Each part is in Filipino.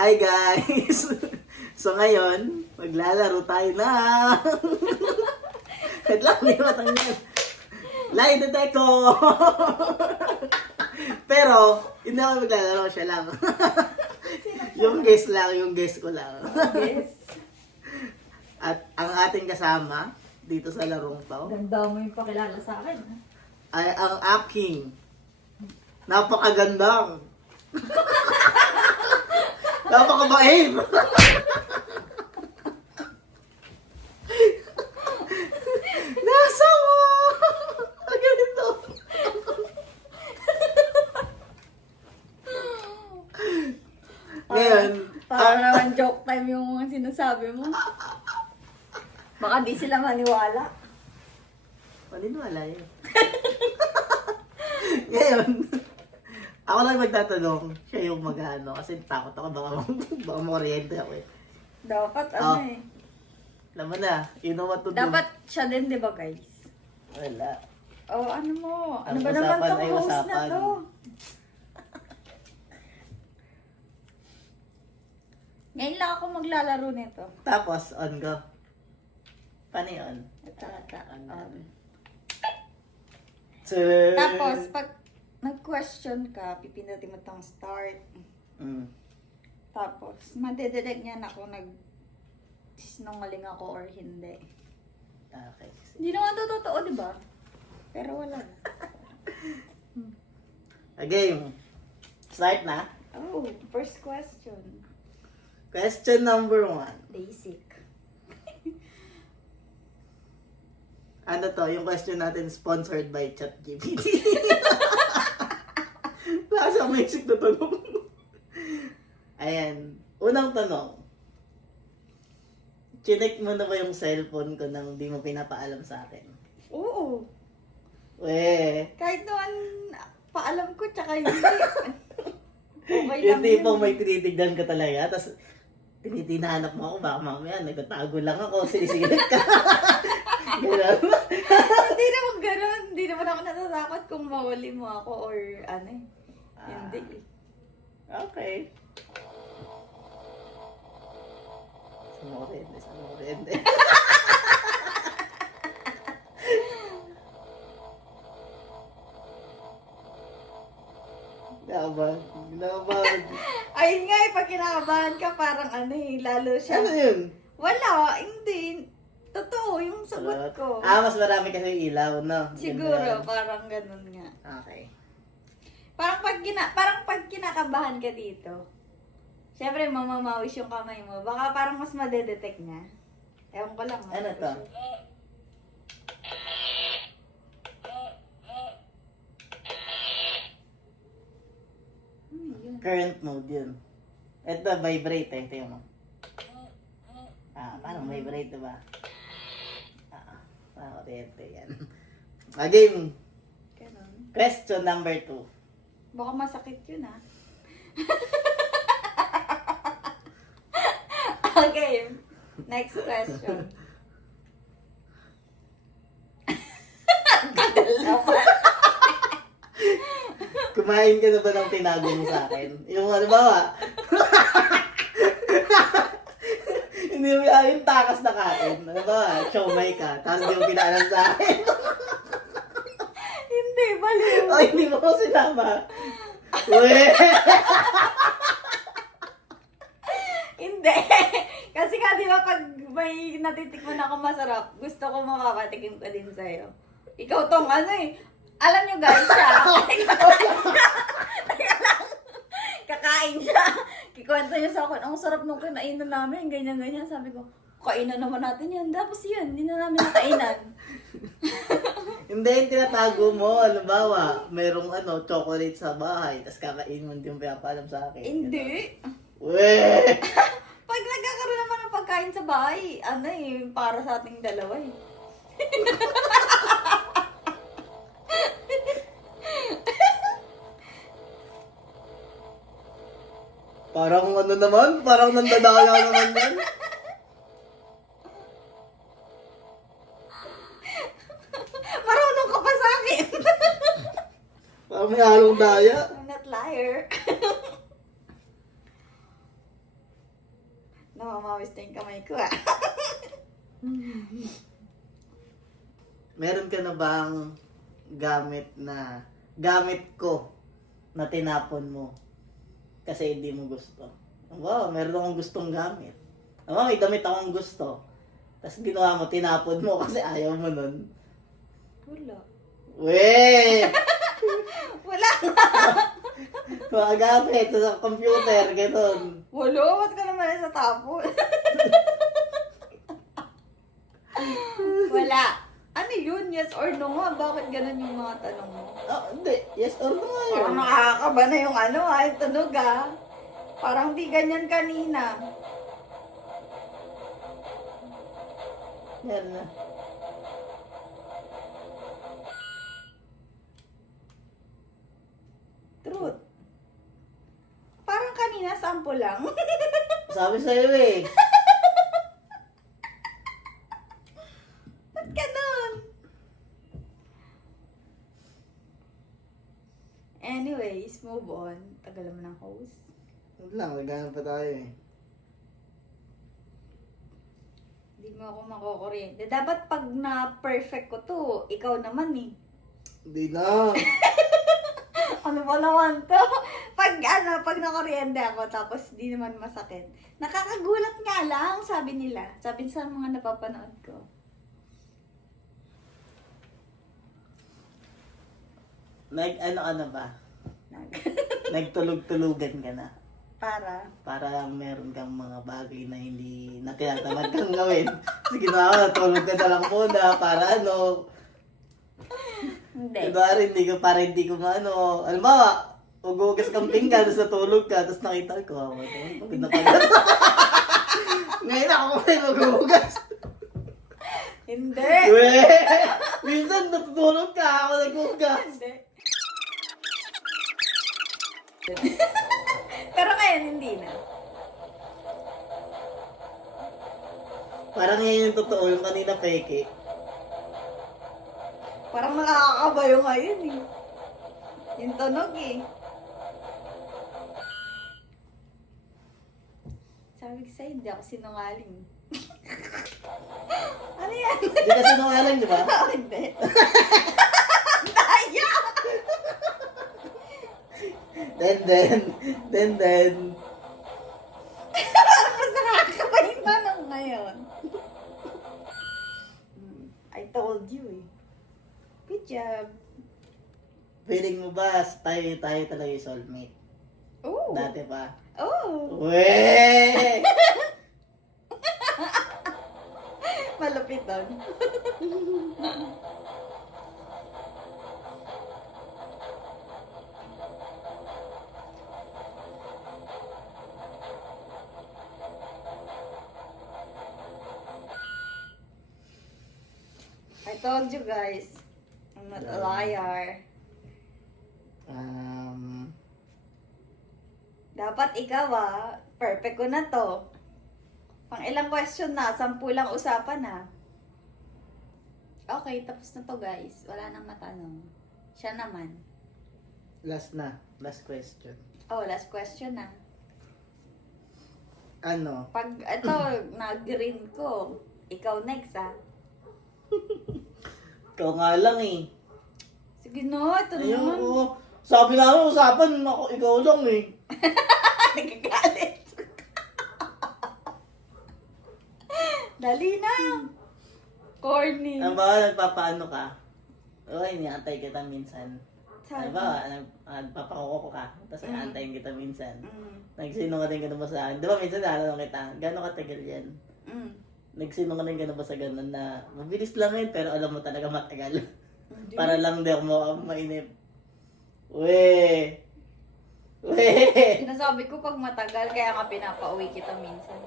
Hi guys! So ngayon, maglalaro tayo na. Wait lang, hindi matanggal. Lie detector! Pero, hindi ako maglalaro, siya lang. Yung guess lang, yung guess ko lang. Yes. At ang ating kasama, dito sa larong to, Ganda mo yung pakilala sa akin. ay ang aking napakagandang napakabaib nasa mo ganito ngayon Parang naman joke time yung mga sinasabi mo. Baka di sila maniwala. maniniwala yun. Ngayon ako lang magtatanong, siya yung mag-ano kasi takot ako baka makuryente ako eh. Dapat Oh. ano eh. Alam mo na, you know what to do. Dapat siya din, di ba guys? Wala. Oh, ano mo? Ano Ang ba naman usapan tong ay host na usapan. to? Ngayon lang ako maglalaro nito. Tapos, on go. Paano yun? Ito. Tapos, pag nag-question ka, pipindutin mo tong start. Tapos, madedetect niya na kung nag-sinungaling ako or hindi. Okay. Hindi naman to totoo, di ba? Pero wala. Game. Start na. Oh, first question. Question number 1. Basic. Ano to? Yung question natin sponsored by ChatGPT. Wala siyang basic na tanong. Ayan. Unang tanong. Chinek mo na ba yung cellphone ko nang di mo pinapaalam sa akin? Oo. Weh. Kahit noon, paalam ko, tsaka hindi. Okay Yung lang tipong yun. may tinitignan ka talaga, tapos tinitinahanap mo ako, baka mamaya nagtatago lang ako, sinisilip ka. Ganun. Hindi naman ganun. Hindi naman ako natatakot kung mawali mo ako or ano eh. Hindi. Okay. Sumurende. Laban. Ayun nga eh, pag kinakabahan ka, parang ano eh, lalo siya. Ano yun? Wala, hindi. Totoo, yung sagot ko. Mas marami kasi ilaw, no? Siguro, Ganun. parang ganun nga. Okay. Parang pag kinakabahan ka dito, syempre mamamawis yung kamay mo. Baka parang mas madedetect niya. Ewan ko lang. Ano to? Current mode yun. Ito, vibrate eh. Tingnan mo. Parang vibrate, diba? Parang kuryente yan. Game. Ganun. Question number 2. Baka masakit yun ah. Okay. Next question. Kadal naman. Kumain ka na ba ng tinago mo sa akin? Yung ano ba? Hindi mo yung takas na kain. Ano ba? Siomay ka. Tapos hindi mo pinaalam sa akin. Hindi, baliw. Ay, hindi mo ko sinama. Uwe! Hindi. Kasi nga, di ba, pag may natitikman ako masarap, gusto ko makakatikim ka din sa'yo. Ikaw tong ano eh. Alam nyo guys, siya. Teka lang. Kakain siya. Kikwento niya sa akin, ang sarap nung kinainan namin, ganyan-ganyan. Sabi ko, kainan naman natin yan. Tapos yun, hindi na namin nakainan. Hindi, yung tinatago mo. Halimbawa, merong chocolate sa bahay, tapos kakain mo, hindi mo pinapaalam sa akin. Hindi. Uwe! Pag nagkakaroon naman ng pagkain sa bahay, ano eh, para sa ating dalawa eh. Parang ano naman? Parang nandadala naman yan. Marunong ka pa sa akin. Parang may halong daya. I'm not liar. Namamawis na yung kamay ko ah. Meron ka na bang gamit ko na tinapon mo kasi hindi mo gusto? Wow, meron akong gustong gamit. May damit akong gusto. Tapos ginawa mo, tinapon mo kasi ayaw mo nun. Wala. Weh! Wala. Mga gamit sa computer, gano'n. Wala, ba't ka naman sa tapo? Wala. Ano yun? Yes or no nga? Bakit ganun yung mga tanong mo? Hindi. Yes or no nga yun. Parang nakakaba na yung yung tunog ah. Parang di ganyan kanina. Meron na. Truth. Parang kanina, sample lang. Sabi sa'yo eh. Ba't ganun? Anyways, move on. Tagal naman ng host. Huwag lang, naghanap pa tayo eh. Hindi mo ako makukuryente. Dapat pag na-perfect ko to, ikaw naman eh. Hindi na. Ano ba naman to? Pag nakuryente ako, tapos di naman masakit. Nakakagulat nga lang, sabi nila. Sabi sa mga napapanood ko. Ano ka na ba? Nagtulog-tulugan ka na. Para lang meron kang mga bagay na hindi na tinatamad kang gawin. Sige na, tulog ka na lang muna para ano. Hindi. Para hindi ko maano. Alam mo, ugugas kang pinggan, tapos natulog ka, tapos nakita ko, pagod na pagod. Ngayon ako may magugas. Hindi. Minsan natutulog ka, ako nagugas. Hindi. Pero ngayon, hindi na. Parang ngayon yung totoo, yung kanina peke. Parang nakakabayo ngayon eh. Yung tunog eh. Sabi ko sa'yo, hindi ako sinungaling. Ano yan? Hindi ka sinungaling, di ba? Hindi. Daya! Then. Parang mas nakakabay yung tanong ngayon. I told you eh. Good job. Feeling mo ba, tayo talaga yung soulmate? Oh. Dati pa. Oh. Weh! Malapit doon. I told you guys, I'm not a liar. Dapat ikaw perfect ko na to. Pang ilang question na, 10 lang usapan na. Okay, tapos na to guys. Wala nang matanong. Siya naman. Last question. Oh, last question na. Ano? Pag ito, na-green ko, ikaw next Ikaw nga lang eh. Sige no, ito naman. Ayoko. Sabi namin, usapan ako, ikaw lang eh. Nagagalit. Dali na. Corny. Ano ba, nagpapaano ka? Okay, niantay kita minsan. Ano ba, nagpapakuko ka, tapos aantayin kita minsan. Nagsinungaling ka na ba sa akin? Di ba minsan nalang kita, gano'ng katagal yan? Nagsinungaling ka na ba sa ganun na mabilis lang yun, pero alam mo talaga matagal. Para lang di ako mainip. Weh! Sinasabi ko pag matagal, kaya nga pinapauwi kita minsan.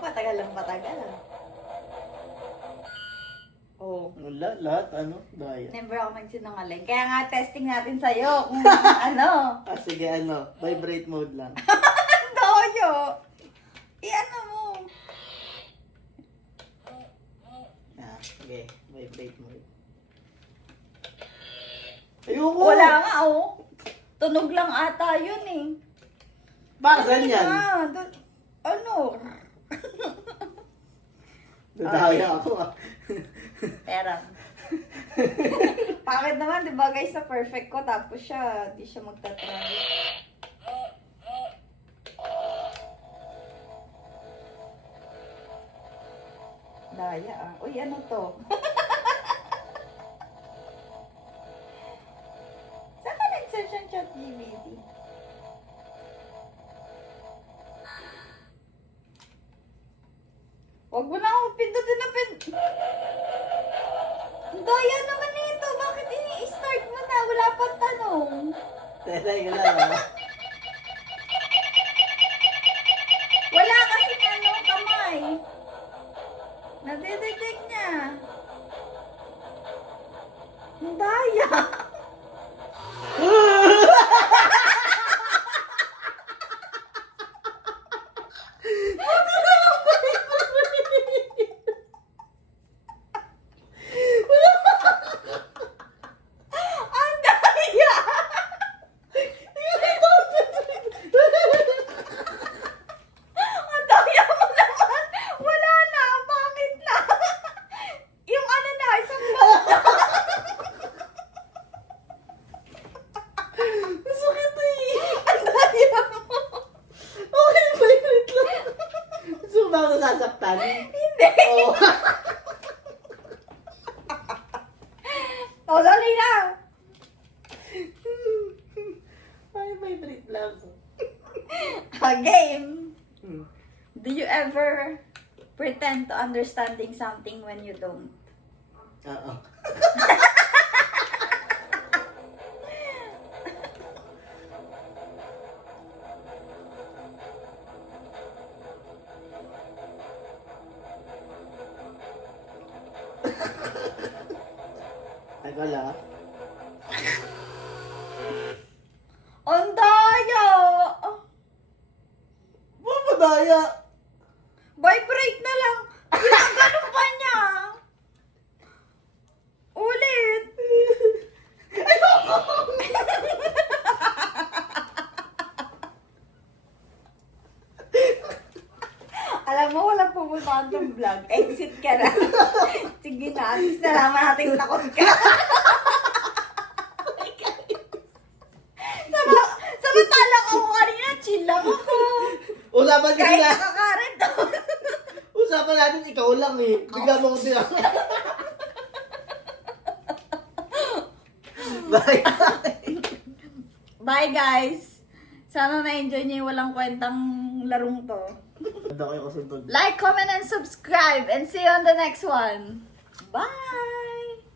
Patagal lang patagal Oh. Wala, lahat, daya. Never ako nagsinungaling. Kaya nga testing natin sa'yo kung ano. Sige, vibrate mode lang. Doyo! I-ano mo? Okay, vibrate mo. Ayoko! Wala nga, oh. Tunog lang ata yun eh. Para saan yan? Ano? Dadaya ako ah. Pera. Bakit naman, di ba guys, sa perfect ko, tapos siya, di siya magta-try. Daya ah. Uy, ano to? Saan ka nag-search ang ChatGPT? Huwag mo na akong pindutin na Ang daya naman nito. Bakit ini-start mo na? Wala pang tanong. Tesay ko lang ah. Wala kasi ano, kamay. Nadidetect niya. Ang daya. Ang daya. Ang daya mo naman. Wala na. Pangit na. Yung ano na, isang Masakit eh. ang daya mo. Okay, vibrate lang. Gusto mo ba ako nasasaktan? Hindi. Oo. Oh, sorry na. Ay, vibrate lang. A game. Hmm. Do you ever pretend to understanding something when you don't? Oo. Teka lang. Ang daya! Mamadaya! Vibrate na lang. Ginagano pa niya. Ulit. Alam mo, walang pupuntahan ng vlog. Exit ka na. Sige na, at least nalaman natin takot ka. Samantalang ako kanina, chill lang ako. Usapan kasi Kahit na. nakakaret ako. Usapan natin ikaw lang eh. Bigla mo ko din ako. Bye. Bye guys! Sana na-enjoy niyo yung walang kwentang larong to. Ganda ko yung kasunod. Like, comment, and subscribe. And see you on the next one. Bye!